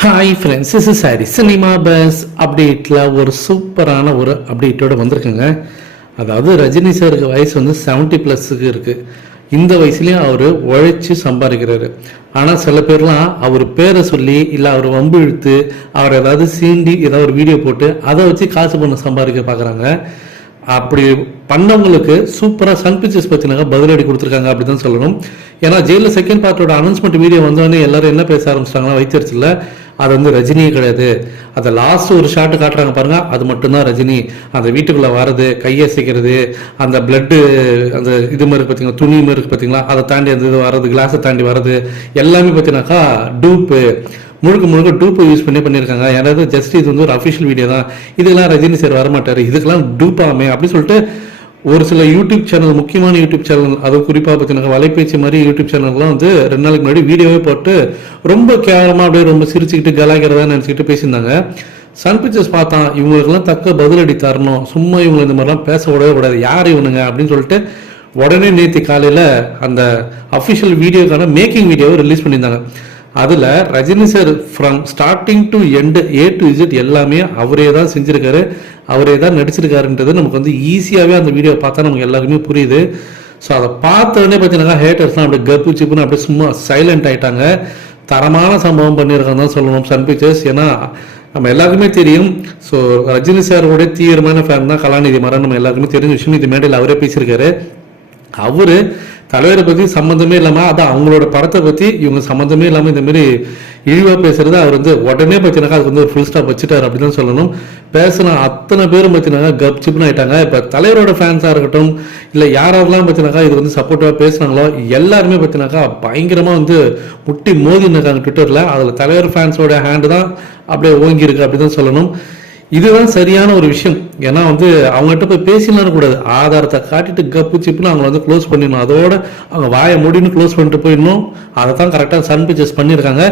Hi friends is சாரி cinema buzz அப்டேட்டில் ஒரு சூப்பரான ஒரு அப்டேட்டோட வந்திருக்குங்க. அதாவது ரஜினி சாருக்கு வயசு வந்து செவன்ட்டி ப்ளஸ்ஸுக்கு இருக்குது இந்த வயசுலேயும் அவர் உழைச்சி சம்பாதிக்கிறாரு. ஆனால் சில பேர்லாம் அவர் பேரை சொல்லி இல்லை அவர் வம்பு இழுத்து அவர் ஏதாவது சீண்டி ஏதாவது ஒரு வீடியோ போட்டு அதை வச்சு காசு பண்ண சம்பாதிக்க பார்க்குறாங்க அப்படி பண்ணவங்களுக்கு சூப்பராக சன் பிக்சர்ஸ் பற்றினாங்க பதிலடி கொடுத்துருக்காங்க அப்படி தான் சொல்லணும். ஏன்னா ஜெயிலில் செகண்ட் பார்ட்டோட அனௌன்ஸ்மெண்ட் வீடியோ வந்தோடனே எல்லாரும் என்ன பேச ஆரம்பிச்சிட்டாங்கன்னா வைத்தறிச்சில்ல. அது வந்து ரஜினியே கிடையாது. அதை லாஸ்ட் ஒரு ஷாட்டு காட்டுறாங்க பாருங்க அது மட்டும்தான் ரஜினி. அந்த வீட்டுக்குள்ளே வர்றது கையசைக்கிறது அந்த பிளட்டு அந்த இது மாதிரி இருக்கு பார்த்தீங்களா துணி மாதிரி இருக்கு பார்த்தீங்களா அதை தாண்டி அந்த இது வர்றது கிளாஸை தாண்டி வர்றது எல்லாமே பார்த்தீங்கன்னாக்கா டூப்பு முழுக்க முழுக்க டூப்பை யூஸ் பண்ணி பண்ணியிருக்காங்க. யாராவது ஜஸ்ட் இது வந்து ஒரு அஃபிஷியல் வீடியோ தான். இதுக்கெல்லாம் ரஜினி சார் வரமாட்டார். இதுக்கெல்லாம் டூப்பாமே அப்படின்னு சொல்லிட்டு ஒரு சில யூடியூப் சேனல் முக்கியமான யூடியூப் சேனல் அது குறிப்பாக பார்த்தீங்கன்னா வலைபேச்சு மாதிரி யூடியூப் சேனல்லாம் வந்து ரெண்டு நாளைக்கு முன்னாடி வீடியோவே போட்டு ரொம்ப கேவலமாக அப்படியே ரொம்ப சிரிச்சுக்கிட்டு கலாய்க்கிறதா நினச்சிக்கிட்டு பேசியிருந்தாங்க. சன் பிக்சர்ஸ் பார்த்தான் இவங்களுக்கெல்லாம் தக்க பதிலடி தரணும். சும்மா இவங்க இந்த மாதிரிலாம் பேச விடவே கூடாது. யார் இவனுங்க அப்படின்னு சொல்லிட்டு உடனே நேற்று காலையில் அந்த அஃபிஷியல் வீடியோக்கான மேக்கிங் வீடியோவை ரிலீஸ் பண்ணியிருந்தாங்க. அதில் Rajini sir from starting to end A to Z எல்லாமே அவரே தான் செஞ்சுருக்காரு. அவரே தான் நடிச்சிருக்காருன்றது நமக்கு வந்து ஈஸியாகவே அந்த வீடியோ பார்த்தா நமக்கு எல்லாருக்குமே புரியுது. ஸோ அதை பார்த்த உடனே பார்த்தீங்கன்னா ஹேட்டர்ஸ்லாம் அப்படியே கப்பு சிப்புன்னு அப்படியே சும்மா சைலண்ட் ஆகிட்டாங்க தரமான சம்பவம் பண்ணியிருக்காங்க தான் சொல்லணும் சன் பிக்சர்ஸ் ஏன்னா நம்ம எல்லாருக்குமே தெரியும். ஸோ ரஜினி சாரோட தீவிரமான ஃபேன் தான் கலாநிதி மரம் நம்ம எல்லாருக்குமே தெரிஞ்ச விஷயம். இது மேடையில் அவரே பேசியிருக்காரு. அவர் தலைவரை பற்றி சம்மந்தமே இல்லாமல் அதான் அவங்களோட படத்தை பற்றி இவங்க சம்மந்தமே இல்லாமல் இந்த மாதிரி பேசுகிறது பேசுறது அவர் வந்து உடனே பார்த்தீங்கன்னா அதுக்கு வந்து ஒரு ஃபுல் ஸ்டாப் வச்சுட்டார் அப்படின்னு தான் சொல்லணும். பேசின அத்தனை பேரும் பார்த்தீங்கன்னா கப்சிப்னு ஆகிட்டாங்க ஆயிட்டாங்க தலைவரோட ஃபேன்ஸாக இருக்கட்டும் இல்லை யாரெல்லாம் பார்த்தீங்கன்னாக்கா இது வந்து சப்போர்ட்டாக பேசுனாங்களோ எல்லாருமே பார்த்தீங்கன்னாக்கா பயங்கரமாக வந்து முட்டி மோதி இருக்காங்க ட்விட்டரில் அதில் தலைவர் ஃபேன்ஸோட ஹேண்டு தான் அப்படியே ஓங்கி இருக்கு அப்படின்னு சொல்லணும். இதுதான் சரியான ஒரு விஷயம். ஏன்னா வந்து அவங்ககிட்ட போய் பேசினாலும் கூடாது. ஆதாரத்தை காட்டிட்டு கப்பு சிப்புன்னு அவங்க வந்து க்ளோஸ் பண்ணிடணும். அதோட அவங்க வாயை முடின்னு க்ளோஸ் பண்ணிட்டு போயிடணும். அதை தான் கரெக்டாக சன் பிக்சர்ஸ் பண்ணியிருக்காங்க.